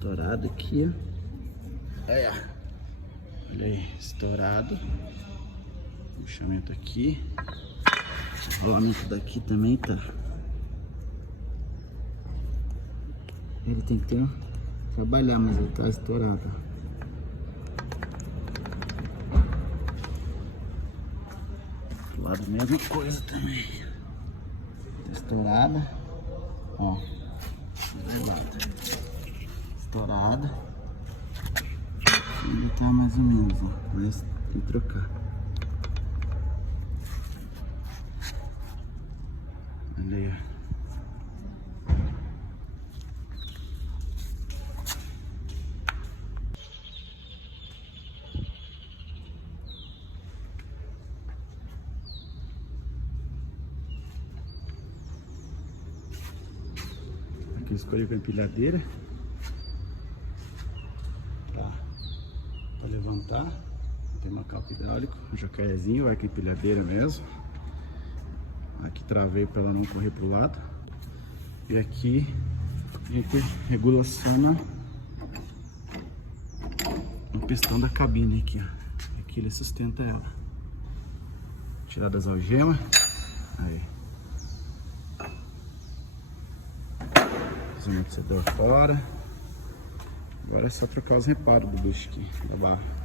estourado aqui, ó. Olha aí, estourado. Puxamento aqui. O rolamento daqui também tá. Ele tem que ter trabalhar, mas ele tá estourado. Do lado mesma coisa também. Tá estourada. Ó. Estourada. Ele tá mais ou menos, ó. Mas tem que trocar. Olha aí, ó. Aqui eu escolhi com a empilhadeira. Para levantar. Tem uma capa hidráulica, um jacarezinho, arco empilhadeira mesmo. Aqui travei para ela não correr pro lado. E aqui a gente regula só no pistão da cabine aqui, ó. Aqui ele sustenta ela. Tirar das algemas. Aí. Os amortecedores fora. Agora é só trocar os reparos do bucho aqui, da barra.